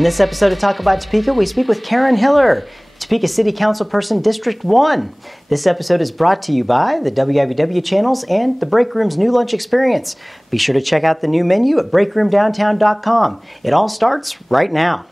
On this episode of Talk About Topeka, we speak with Karen Hiller, Topeka City Council person, District 1. This episode is brought to you by the WIVW channels and the Break Room's new lunch experience. Be sure to check out the new menu at breakroomdowntown.com. It all starts right now.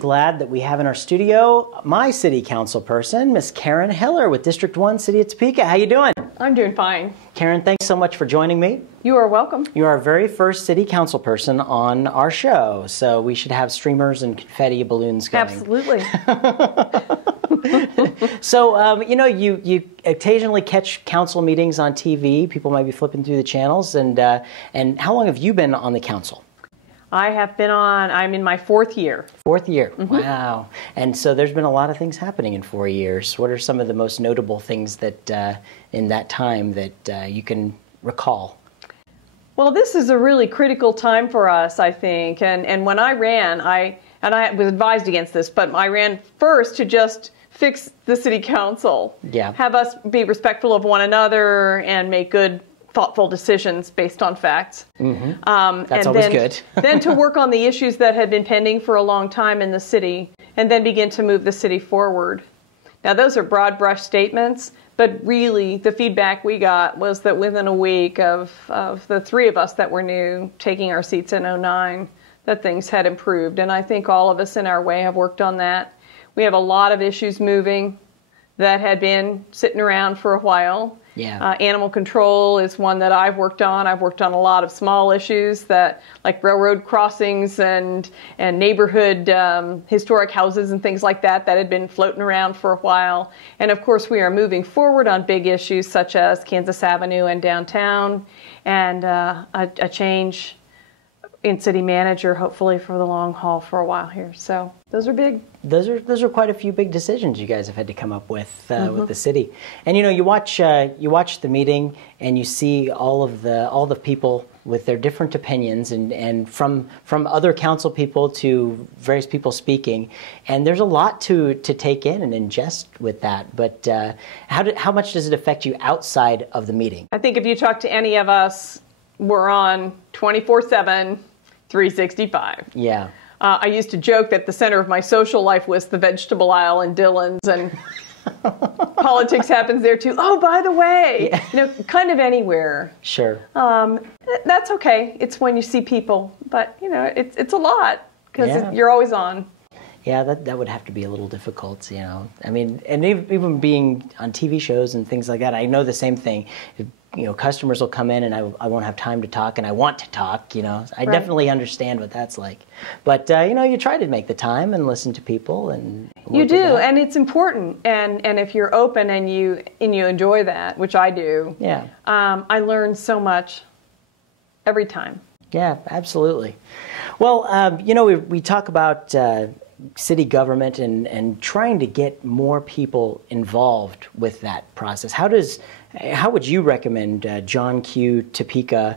Glad that we have in our studio my city council person, Miss Karen Hiller with District 1, City of Topeka. How you doing? I'm doing fine. Karen, thanks so much for joining me. You are welcome. You are our very first city council person on our show, so we should have streamers and confetti balloons going. Absolutely. So, you occasionally catch council meetings on TV. People might be flipping through the channels, and how long have you been on the council? I'm in my fourth year. Fourth year, wow. And so there's been a lot of things happening in 4 years. What are some of the most notable things that in that time that you can recall? Well, this is a really critical time for us, I think. And when I ran, I was advised against this, but I ran first to just fix the city council. Yeah. Have us be respectful of one another and make good, thoughtful decisions based on facts. That's always good. Then to work on the issues that had been pending for a long time in the city, and then begin to move the city forward. Now, those are broad brush statements, but really the feedback we got was that within a week of the three of us that were new taking our seats in '09, that things had improved. And I think all of us in our way have worked on that. We have a lot of issues moving that had been sitting around for a while. Yeah. Animal control is one that I've worked on. I've worked on a lot of small issues that, like railroad crossings and neighborhood historic houses and things like that had been floating around for a while. And of course, we are moving forward on big issues such as Kansas Avenue and downtown, and a change in city manager, hopefully for the long haul for a while here. So those are big. Those are quite a few big decisions you guys have had to come up with the city. And you watch the meeting and you see all the people with their different opinions and from other council people to various people speaking, and there's a lot to take in and ingest with that. But how much does it affect you outside of the meeting? I think if you talk to any of us, we're on 24/7, 365. Yeah. I used to joke that the center of my social life was the vegetable aisle in Dillon's, and politics happens there too. Oh, by the way, kind of anywhere. Sure. That's okay. It's when you see people, but it's a lot because you're always on. Yeah, that would have to be a little difficult, I mean, and even being on TV shows and things like that, I know the same thing. Customers will come in and I won't have time to talk, and I want to talk, I definitely understand what that's like. But, you try to make the time and listen to people. And you do, and it's important. And if you're open and you enjoy that, which I do, I learn so much every time. Yeah, absolutely. Well, we talk about city government and trying to get more people involved with that process. How would you recommend John Q. Topeka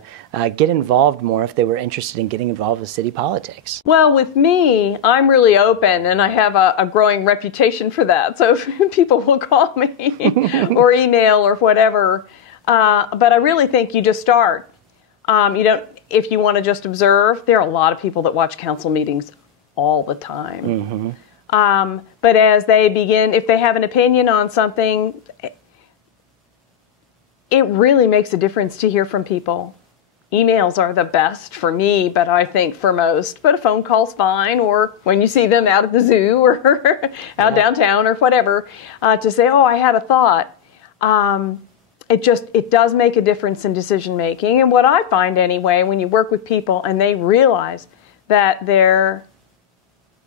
get involved more if they were interested in getting involved with city politics? Well, with me, I'm really open, and I have a growing reputation for that. So people will call me or email or whatever. But I really think you just start. If you want to just observe, there are a lot of people that watch council meetings all the time. But as they begin, if they have an opinion on something, it really makes a difference to hear from people. Emails are the best for me, but I think for most. But a phone call's fine, or when you see them out at the zoo or out downtown or whatever, to say, oh, I had a thought. It does make a difference in decision making. And what I find anyway, when you work with people and they realize that their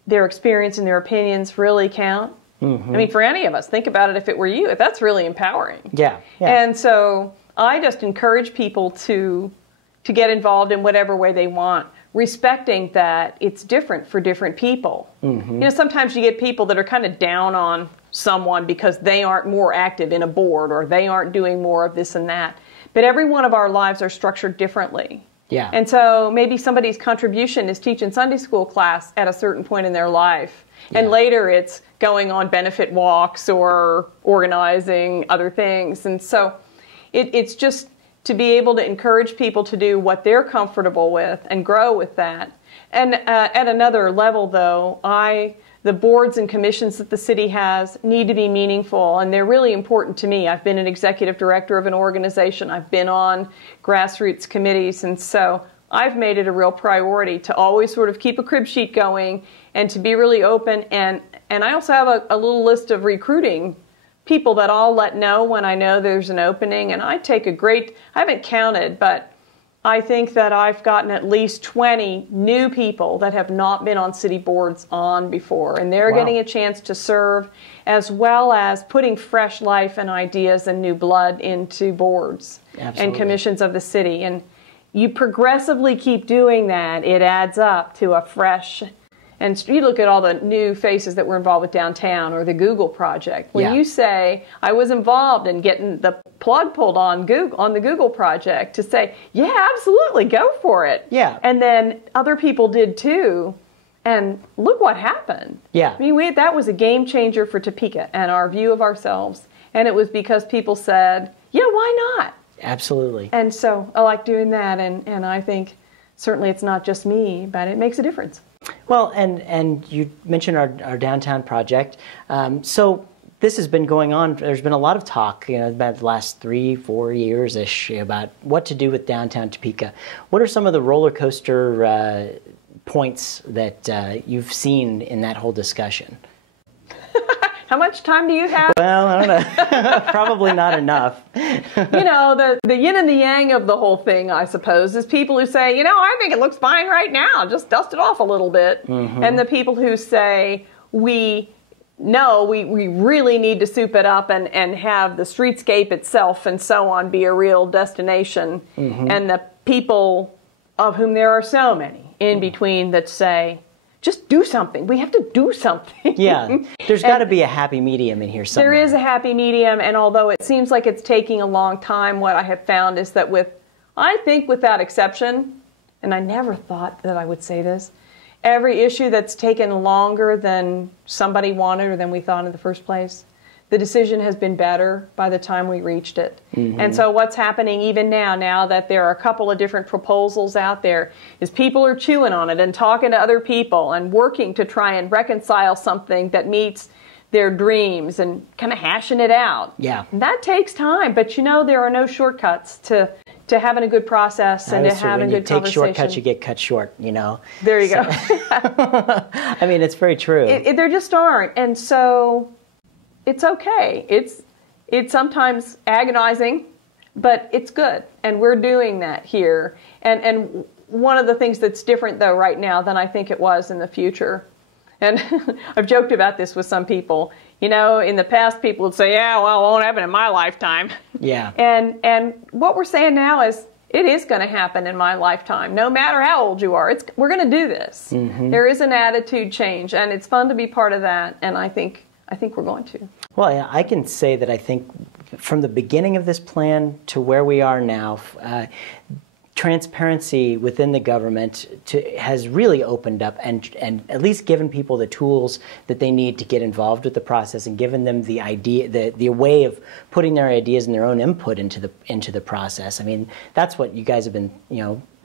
experience and their opinions really count. I mean, for any of us, think about it if it were you. That's really empowering. Yeah. And so I just encourage people to get involved in whatever way they want, respecting that it's different for different people. Sometimes you get people that are kind of down on someone because they aren't more active in a board or they aren't doing more of this and that. But every one of our lives are structured differently. Yeah. And so maybe somebody's contribution is teaching Sunday school class at a certain point in their life. Yeah. And later it's going on benefit walks or organizing other things. And so it's just to be able to encourage people to do what they're comfortable with and grow with that. And at another level, though, the boards and commissions that the city has need to be meaningful, and they're really important to me. I've been an executive director of an organization. I've been on grassroots committees, and so I've made it a real priority to always sort of keep a crib sheet going and to be really open. And I also have a little list of recruiting people that I'll let know when I know there's an opening. And I haven't counted, but I think that I've gotten at least 20 new people that have not been on city boards on before. And they're getting a chance to serve, as well as putting fresh life and ideas and new blood into boards and commissions of the city. And you progressively keep doing that, it adds up to a fresh, and you look at all the new faces that were involved with downtown or the Google project. When you say, I was involved in getting the plug pulled on the Google project, to say, yeah, absolutely, go for it. Yeah. And then other people did too. And look what happened. Yeah. I mean, that was a game changer for Topeka and our view of ourselves. And it was because people said, yeah, why not? Absolutely. And so I like doing that, and I think certainly it's not just me, but it makes a difference. Well, and you mentioned our downtown project. So this has been going on. There's been a lot of talk, about the last 3-4 years-ish about what to do with downtown Topeka. What are some of the roller coaster points that you've seen in that whole discussion? How much time do you have? Well, I don't know. Probably not enough. The yin and the yang of the whole thing, I suppose, is people who say, I think it looks fine right now. Just dust it off a little bit. Mm-hmm. And the people who say, we really need to soup it up and have the streetscape itself and so on be a real destination. Mm-hmm. And the people, of whom there are so many in between, that say, just do something. We have to do something. Yeah, there's got to be a happy medium in here somewhere. There is a happy medium, and although it seems like it's taking a long time, what I have found is that without exception, and I never thought that I would say this, every issue that's taken longer than somebody wanted or than we thought in the first place, the decision has been better by the time we reached it. Mm-hmm. And so what's happening even now that there are a couple of different proposals out there, is people are chewing on it and talking to other people and working to try and reconcile something that meets their dreams and kind of hashing it out. Yeah. And that takes time, but there are no shortcuts to having a good process and to having good conversation. When you take shortcuts, you get cut short, There you go. I mean, it's very true. There just aren't. And so it's okay. It's sometimes agonizing, but it's good. And we're doing that here. And one of the things that's different, though, right now than I think it was in the future, and I've joked about this with some people, in the past people would say, yeah, well, it won't happen in my lifetime. Yeah. And what we're saying now is, it is going to happen in my lifetime. No matter how old you are, we're going to do this. Mm-hmm. There is an attitude change, and it's fun to be part of that, and I think we're going to. Well, yeah, I can say that I think from the beginning of this plan to where we are now, transparency within the government has really opened up and at least given people the tools that they need to get involved with the process, and given them the idea, the way of putting their ideas and their own input into the process. I mean, that's what you guys have been,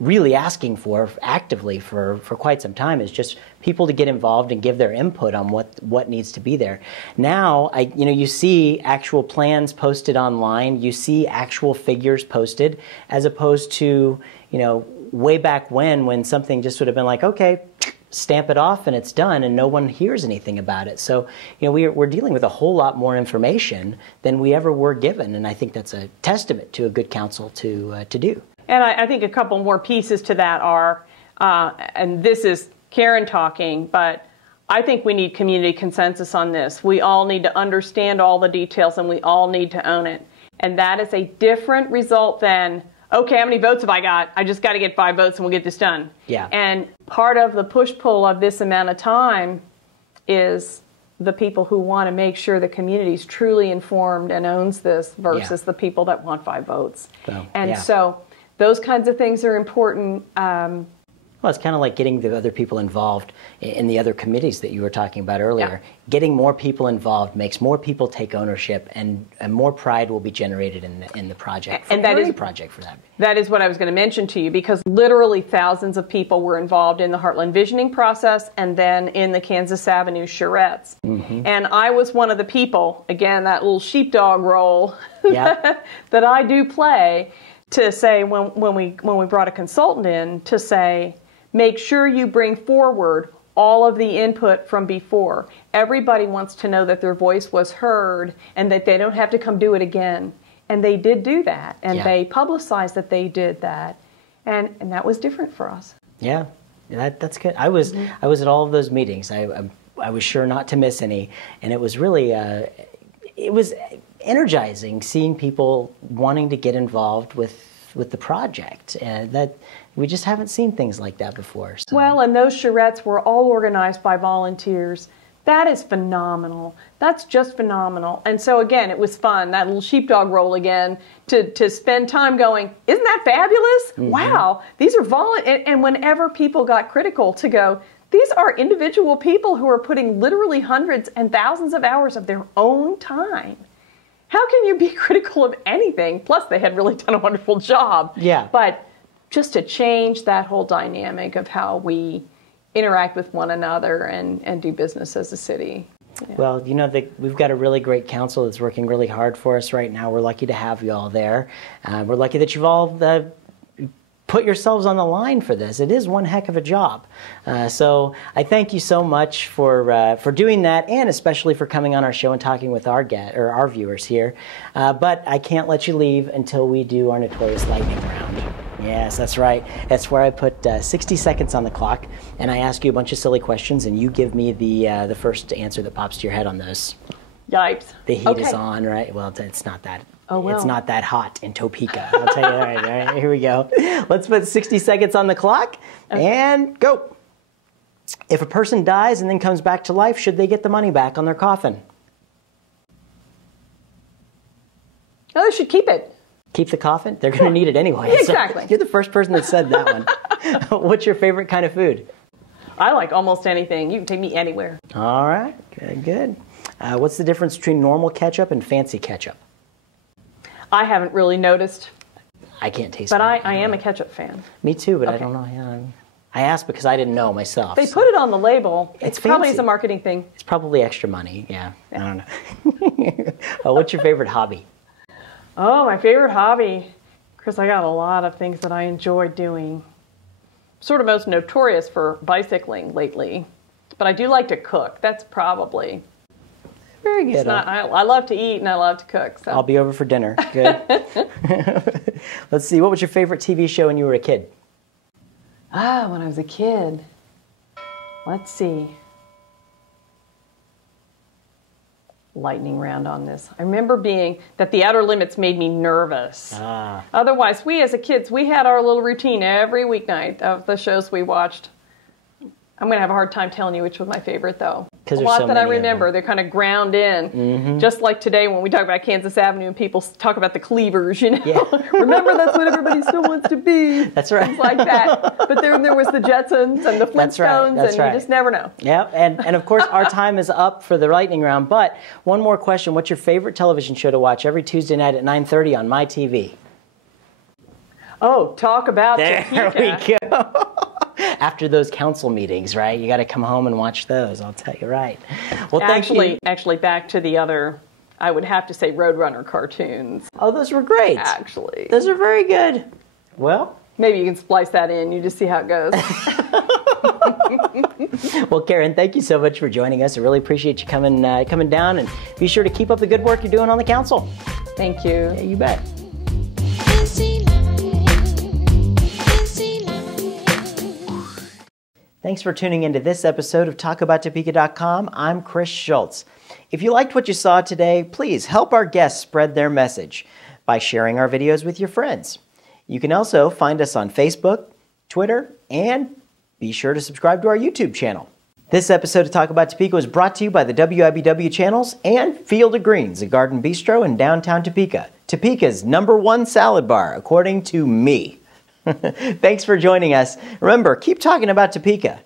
really asking for actively for quite some time, is just people to get involved and give their input on what needs to be there. Now, you see actual plans posted online, you see actual figures posted, as opposed to, way back when something just would have been like, okay, stamp it off and it's done, and no one hears anything about it. So, we're dealing with a whole lot more information than we ever were given, and I think that's a testament to a good council to do. And I think a couple more pieces to that are, and this is Karen talking, but I think we need community consensus on this. We all need to understand all the details, and we all need to own it. And that is a different result than, okay, how many votes have I got? I just got to get 5 votes and we'll get this done. Yeah. And part of the push-pull of this amount of time is the people who want to make sure the community is truly informed and owns this versus the people that want 5 votes. So Those kinds of things are important. Well, it's kind of like getting the other people involved in the other committees that you were talking about earlier. Yeah. Getting more people involved makes more people take ownership, and more pride will be generated in the project. And that is a project for that. That is what I was going to mention to you, because literally thousands of people were involved in the Heartland visioning process and then in the Kansas Avenue charrettes. Mm-hmm. And I was one of the people, again, that little sheepdog role that I do play, to say when we brought a consultant in, to say, make sure you bring forward all of the input from before. Everybody wants to know that their voice was heard and that they don't have to come do it again. And they did do that, and they publicized that they did that, and that was different for us. Yeah, that's good. I was at all of those meetings. I was sure not to miss any, and it was really it was energizing seeing people wanting to get involved with the project, and that we just haven't seen things like that before. So. Well, and those charrettes were all organized by volunteers. That is phenomenal. That's just phenomenal. And so again, it was fun, that little sheepdog role again, to spend time going, isn't that fabulous? Mm-hmm. Wow, these are and whenever people got critical, to go, these are individual people who are putting literally hundreds and thousands of hours of their own time. How can you be critical of anything? Plus, they had really done a wonderful job. Yeah. But just to change that whole dynamic of how we interact with one another and do business as a city. Yeah. Well, you know, we've got a really great council that's working really hard for us right now. We're lucky to have you all there. We're lucky that you've all put yourselves on the line for this. It is one heck of a job. So I thank you so much for doing that, and especially for coming on our show and talking with our viewers here. But I can't let you leave until we do our notorious lightning round. Yes, that's right. That's where I put 60 seconds on the clock, and I ask you a bunch of silly questions, and you give me the first answer that pops to your head on those. Yipes. The heat is on, right? Well, it's not that. Oh, well. It's not that hot in Topeka. I'll tell you. All right, here we go. Let's put 60 seconds on the clock, and go. If a person dies and then comes back to life, should they get the money back on their coffin? No, they should keep it. Keep the coffin? They're going to need it anyway. Exactly. So you're the first person that said that one. What's your favorite kind of food? I like almost anything. You can take me anywhere. All right. Good. What's the difference between normal ketchup and fancy ketchup? I haven't really noticed. I can't taste it. But I am a ketchup fan. Me too, but I don't know. Yeah, I asked because I didn't know myself. They put it on the label. It's probably fancy. a marketing thing. It's probably extra money. Yeah. I don't know. What's your favorite hobby? Oh, my favorite hobby. Chris, I got a lot of things that I enjoy doing. Sort of most notorious for bicycling lately. But I do like to cook. That's probably... Very good. I love to eat and I love to cook. So. I'll be over for dinner. Good. Let's see. What was your favorite TV show when you were a kid? When I was a kid. Let's see. Lightning round on this. I remember that The Outer Limits made me nervous. Otherwise, we as kids, we had our little routine every weeknight of the shows we watched. I'm going to have a hard time telling you which was my favorite, though. A lot that I remember. They're kind of ground in. Mm-hmm. Just like today when we talk about Kansas Avenue and people talk about the cleavers, you know. Yeah. Remember, that's what everybody still wants to be. That's right. Things like that. But then there was the Jetsons and the Flintstones, and you just never know. Yeah, and of course, our time is up for the lightning round. But one more question. What's your favorite television show to watch every Tuesday night at 9:30 on My TV? Oh, talk about There we go. After those council meetings, right? You got to come home and watch those. I'll tell you right. Well, thank you. Actually, back to the other, I would have to say Roadrunner cartoons. Oh, those were great. Actually. Those are very good. Well. Maybe you can splice that in. You just see how it goes. Well, Karen, thank you so much for joining us. I really appreciate you coming down, and be sure to keep up the good work you're doing on the council. Thank you. Yeah, you bet. Thanks for tuning into this episode of TalkAboutTopeka.com. I'm Chris Schultz. If you liked what you saw today, please help our guests spread their message by sharing our videos with your friends. You can also find us on Facebook, Twitter, and be sure to subscribe to our YouTube channel. This episode of Talk About Topeka was brought to you by the WIBW channels and Field of Greens, a garden bistro in downtown Topeka. Topeka's #1 salad bar, according to me. Thanks for joining us. Remember, keep talking about Topeka.